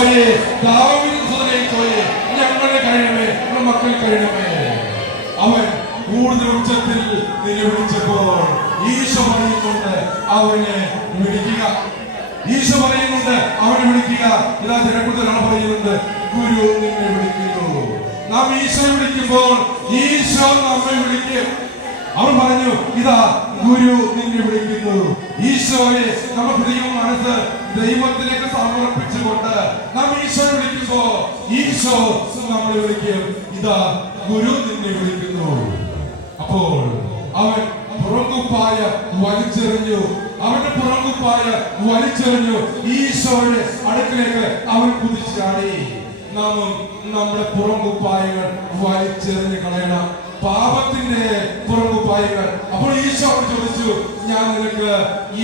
സുതനെ ഈശോയെ ഞങ്ങളുടെ കഴിയണമേ നമ്മുടെ മക്കൾ കഴിയണമേ അവൻ കൂടുതൽ ഉച്ചത്തിൽ നിലവിളിച്ചപ്പോൾ ഈശോ പറയുന്നുണ്ട് അവനെ വിളിക്കുക. ഈശോ പറയുന്നുണ്ട് അവനെ വിളിക്കുക. ഇതാ ജനക്കൂട്ടലാണ് പറയുന്നുണ്ട് ഗുരു നിന്നെ വിളിക്കുന്നു. നാം ഈശോ വിളിക്കുമ്പോൾ ഈശോ നമ്മെ വിളിക്കും. അവർ പറഞ്ഞു ഇതാ ഗുരു നിന്നെ വിളിക്കുന്നു. ഈശോയെ നമ്മുടെ ദൈവം മനസ്സ് ദൈവത്തിലേക്ക് സമർപ്പിച്ചുകൊണ്ട് നാം ഈശോയെ വിളിക്കുമ്പോ ഈശോ നമ്മളെ വിളിക്കും. ഇതാ ഗുരു നിന്നെ വിളിക്കുന്നു. അപ്പോൾ അവൻ പുറങ്കുപ്പായ വലിച്ചെറിഞ്ഞു. അവന്റെ പുറങ്കുപ്പായ വലിച്ചെറിഞ്ഞു. ഈശോയുടെ അടുക്കിലേക്ക് അവൻ കുതിച്ചാടി നാമും നമ്മുടെ പുറങ്കുപ്പായങ്ങൾ വലിച്ചെറിഞ്ഞ് കളയണം. പാപത്തിന്റെ പുറകുപായങ്ങൾ അപ്പോൾ ഈശോ ചോദിച്ചു ഞാൻ നിനക്ക്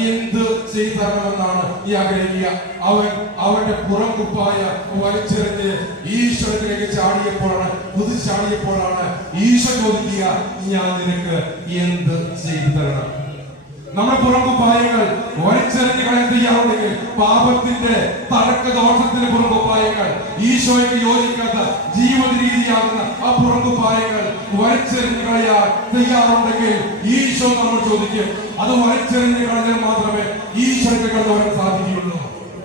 എന്ത് ചെയ്തു തരണമെന്നാണ് ഈ ആഗ്രഹിക്കുക. അവൻ അവന്റെ പുറംകുപ്പായ വലിച്ചെറിഞ്ഞ് ഈശോയിലേക്ക് ചാടിയപ്പോഴാണ് കുതിച്ചാടിയപ്പോഴാണ് ഈശോ ചോദിക്കുക ഞാൻ നിനക്ക് എന്ത് ചെയ്തു തരണം? നമ്മുടെ പുറകുപായങ്ങൾ ഒരച്ചെറിഞ്ഞ് കളയാൻ തയ്യാറുണ്ടെങ്കിൽ പാപത്തിന്റെ തടക്ക ദോഷത്തിന്റെ പുറകുപായങ്ങൾ ഈശോയ്ക്ക് യോജിക്കാത്ത ജീവിത രീതിയാകുന്ന ആ പുറകുപായങ്ങൾ വലിച്ചെറിഞ്ഞ് കളയാൻ തയ്യാറുണ്ടെങ്കിൽ ഈശോ നമ്മൾ ചോദിക്കും അത് വലിച്ചെറിഞ്ഞ് കളഞ്ഞാൽ മാത്രമേ ഈശോയ്ക്ക് കണ്ടുവരാൻ സാധിക്കുകയുള്ളൂ.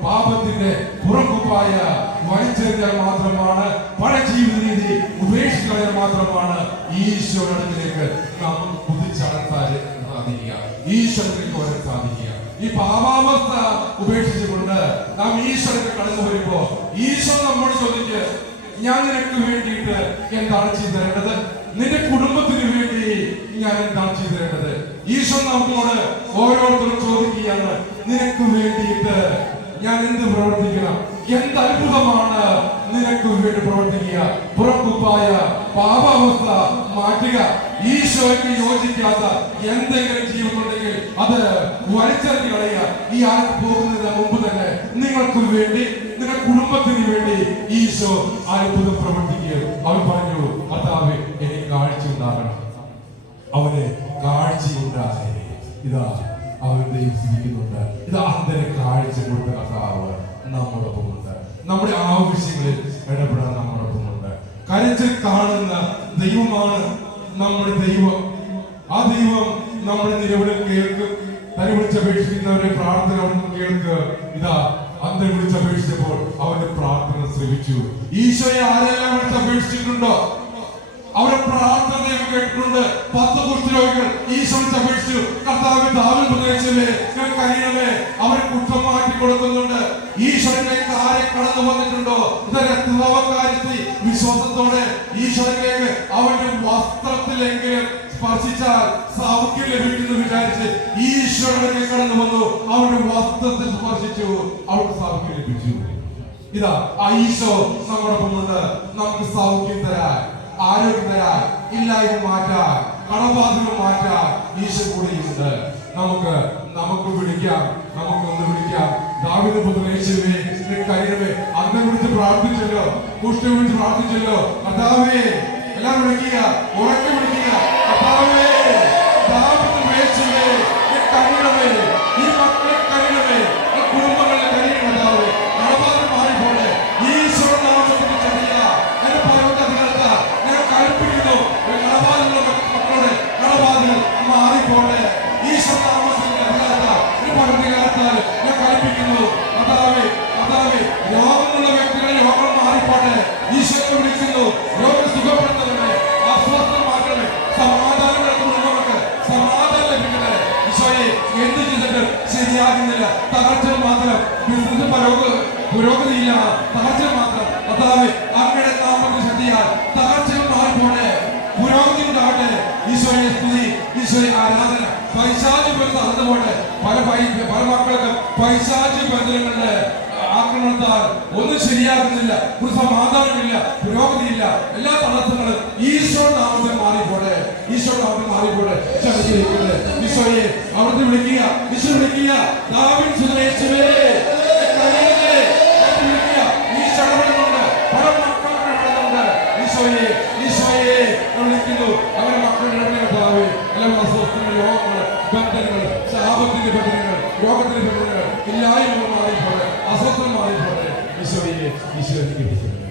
പാപത്തിന്റെ പുറകുപ്പായ വലിച്ചെറിഞ്ഞാൽ മാത്രമാണ് പഴയ ജീവിത രീതി ഉപേക്ഷിച്ച് മാത്രമാണ് ഈശോയുടെ കുതിച്ചാടാൻ സാധി- സാധിക്കുക. ഈശ്വരനിലേക്ക് വരാൻ സാധിക്കുക. ഈ പാപാവസ്ഥ ഉപേക്ഷിച്ചുകൊണ്ട് നാം ഈശ്വരനെ കടന്നു വരുമ്പോ ഈശ്വരൻ നമ്മോട് ചോദിച്ച് ഞാൻ നിനക്ക് വേണ്ടിയിട്ട് എന്താണ് ചെയ്തു തരേണ്ടത് നിന്റെ കുടുംബത്തിന് വേണ്ടി ഞാൻ എന്താണ് ചെയ്തു തരേണ്ടത് ഈശ്വരൻ നമ്മളോട് ഓരോരുത്തരും ചോദിക്കുകയാണ് നിനക്ക് വേണ്ടിയിട്ട് ഞാൻ എന്ത് പ്രവർത്തിക്കണം? എന്ത് അത്ഭുതമാണ് നിനക്ക് വേണ്ടി പ്രവർത്തിക്കുക. പുറക്കുപ്പായ പാപാവസ്ഥ മാറ്റുക. ഈശോയ്ക്ക് യോജിക്കാത്ത എന്തെങ്കിലും ജീവിതമുണ്ടെങ്കിൽ അത് വലിച്ചെറിഞ്ഞ് കളയുക. ഈ ആൾക്ക് പോകുന്നതിന് മുമ്പ് തന്നെ നിങ്ങൾക്ക് വേണ്ടി നിങ്ങളുടെ കുടുംബത്തിന് വേണ്ടി ഈശോ അത്ഭുതം പ്രവർത്തിക്കുക. അവൻ പറഞ്ഞു കർത്താവേ എനിക്ക് കാഴ്ച ഉണ്ടാകണം. അവന് കാഴ്ചയുണ്ടായി ഇതാ അവൻ ജീവിക്കുന്നുണ്ട് ഇതാ അതിന്റെ കാഴ്ച കൊടുത്ത കർത്താവ് നമ്മോടൊപ്പമുണ്ട്. നമ്മുടെ ആവശ്യങ്ങളിൽ ഇടപെടാൻ നമ്മോടൊപ്പമുണ്ട് കരച്ചിൽ കാണുന്ന ദൈവമാണ് നമ്മുടെ ദൈവം. ആ ദൈവം നമ്മുടെ നിലവിളിൽ കേൾക്കും. തന്നെ വിളിച്ചപേക്ഷിക്കുന്നവരെ പ്രാർത്ഥന കേൾക്ക്. ഇതാ അന്തം വിളിച്ചപേക്ഷിച്ചപ്പോൾ അവന്റെ പ്രാർത്ഥന ശ്രമിച്ചു ഈശോയെ ആരെല്ലാം വിളിച്ചപേക്ഷിച്ചിട്ടുണ്ടോ അവരെ പ്രാർത്ഥന കേട്ടിട്ടുണ്ട്. പത്ത് കുഷ്ഠരോഗികൾ ഈശോ അപേക്ഷിച്ചു. കർത്താവ് ദാവിൽ പ്രദേശമേ കഴിയണമേ അവരെ കുറ്റം മാറ്റി കൊടുക്കുന്നുണ്ട്. ഈശോയിലേക്ക് വിശ്വാസത്തോടെ ഈശോയിലേക്ക് അവന്റെ വസ്ത്രത്തിലെങ്കിലും സ്പർശിച്ചാൽ സൗഖ്യം ലഭിക്കുന്നു വിചാരിച്ച് ഈശോയുടെ കടന്നു വന്നു. അവന്റെ വസ്ത്രത്തിൽ സ്പർശിച്ചു. അവൾക്ക് സൗഖ്യം ലഭിച്ചു. ഇതാ ആ ഈശോ നമ്മോടൊപ്പമുണ്ട് നമുക്ക് സൗഖ്യം തരാൻ ആരോഗ്യം തരാൻ ഇല്ലായ്മ മാറ്റാൻ കടബാധകൾ മാറ്റാൻ ഈശോ കൂടെയുണ്ട് നമുക്ക് നമുക്ക് വിളിക്കാം നമുക്കൊന്ന് വിളിക്കാം. ദാവിദ പുത്രേശുവേ കഴിയണമേ അന്ന് വിളിച്ച് പ്രാർത്ഥിച്ചല്ലോ കുഷ്ഠ വിളിച്ച് പ്രാർത്ഥിച്ചല്ലോ. കഥാവേ എല്ലാം വിളിക്കുക ഉറക്കെ വിളിക്കുക കർത്താവേ. ശരിയാകുന്നില്ല തകർച്ചകൾ മാത്രം. ബിസിനസ് പുരോഗ പുരോഗതിയില്ല. തകർച്ചകൾ മാത്രം. അതാവ് അങ്ങയുടെ നാമത്തിൽ ശക്തിയാൽ തകർച്ചകൾ മാറിപ്പോട്ടെ പുരോഗതി ഉണ്ടാവട്ടെ ഈശോയെ സ്തുതി. ഈശോയെ ആരാധന. പൈശാചി ബന്ധം പോട്ടെ പല പല മക്കൾക്ക് പൈശാചി ബന്ധങ്ങളുടെ ആക്രമണത്താൽ ഒന്നും ശരിയാകുന്നില്ല. ഒരു സമാധാനമില്ല പുരോഗതിയില്ല. എല്ലാ തടസ്സങ്ങളും ഈശോ നാമത്തിൽ മാറിപ്പോട്ടെ ഈശോ മാറിപ്പോടെ ശക്തിയിലേക്ക് ഈശോയെ അവിടുന്ന് വിളിക്കുക. ഈശോ വിളിക്കുക. പല മക്കളും ഈശോയെ. ഈശോയെ വിളിക്കുന്നു. അവരെ മക്കളുടെ കർത്താവേ എല്ലാ അസ്വസ്ഥങ്ങൾ രോഗങ്ങൾ ബന്ധനങ്ങൾ ശാപത്തിന്റെ ബന്ധനങ്ങൾ രോഗത്തിന്റെ ബന്ധനങ്ങൾ ഇല്ലായ്മ മാറിപ്പോടെ അസ്വസ്ഥം മാറിപ്പോടെ ഈശോയെ ഈശോയെ ഈശോ കിട്ടിയിട്ടുണ്ട്